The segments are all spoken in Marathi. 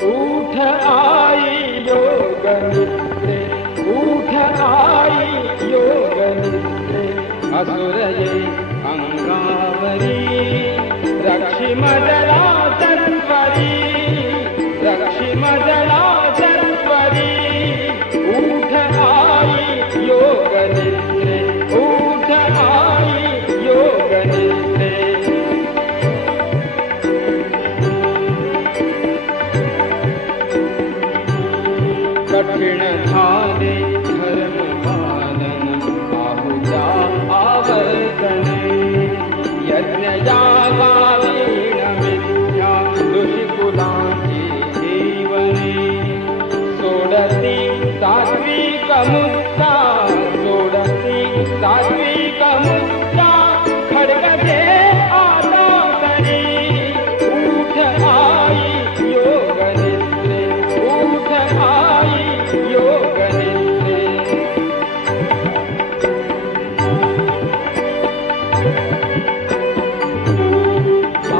उठ आई योग निद्रे, उठ आई योग निद्रे, असुर ये अंगावरी, रक्षी मदला तत्परी, रक्षी मदला तत्परी, उठ आई योग निद्रे, उठ आई योग निद्रे. कठिण झाले धर्म पालन, आहुजा आवर्तने, यज्ञ यागावीण मिथ्या ऋषिकुलांची जीवने, सोडती सात्विक मुक्ता, सोडती सात्विक मुक्ता, खड्ग दे आता तरी, उठ आई योग निद्रे, उठ आई योग निद्रे.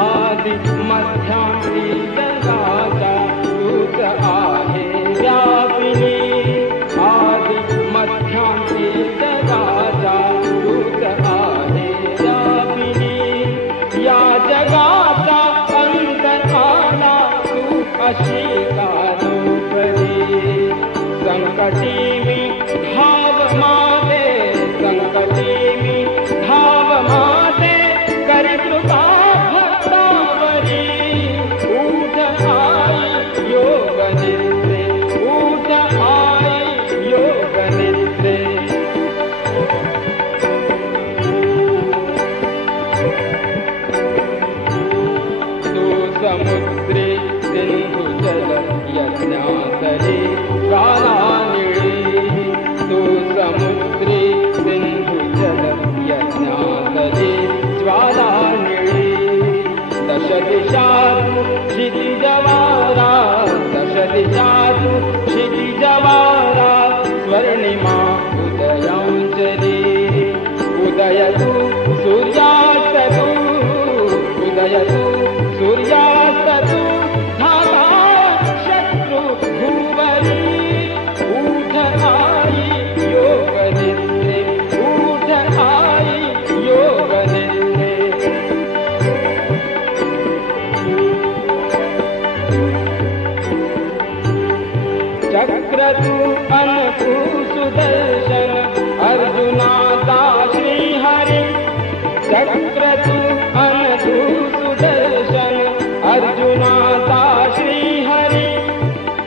आदि मध्यांती जगाचा तूच आहे व्यापिनी, आदि मध्यांती जगाचा तूच आहे व्यापिनी, या जगाचा अंत आला तू अशी कारोपरी, संकटी मी धाव माते, संकटी मी धाव माते, करी कृपा भक्तावरी, उठ आई योग निद्रे, उठ आई योग निद्रे. तू समुद्रे सिंधु जल यज्ञातले ज्वाला निळी, तू समुद्रे सिंधु जल यज्ञातले ज्वाला निळी, दश दिशातु क्षितिजवारा, दश दिशातु क्षितिजवारा, स्वर्णिमा उदयांजली, उदयतु सूर्यास्ततु, उदयतु सूर्यास्ततु, धाता शत्रु भूवरी, उठ आई योग निद्रे, उठ आई योग निद्रे. चक्रतु अनकु सुदर्शन, अर्जुनाचा श्रीहरी, चक्रतु अनकु सुदर्शन, अर्जुनाचा श्रीहरी,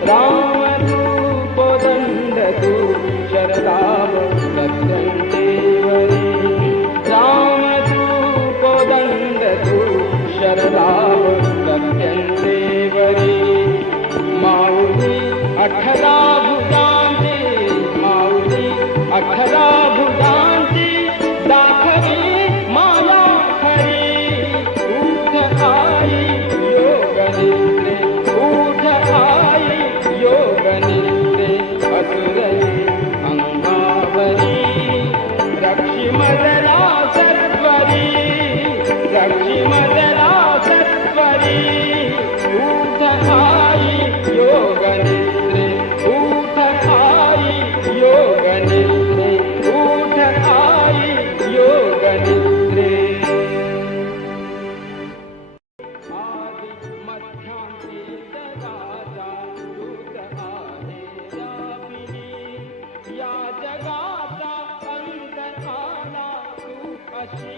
रामरूपो दंडतु शरदाव सत्यंतेवरी, रामरूपो दंडतु शरदाव सत्यंतेवरी. माऊली अठरा भुजांची, माऊली अठरा भुजांची,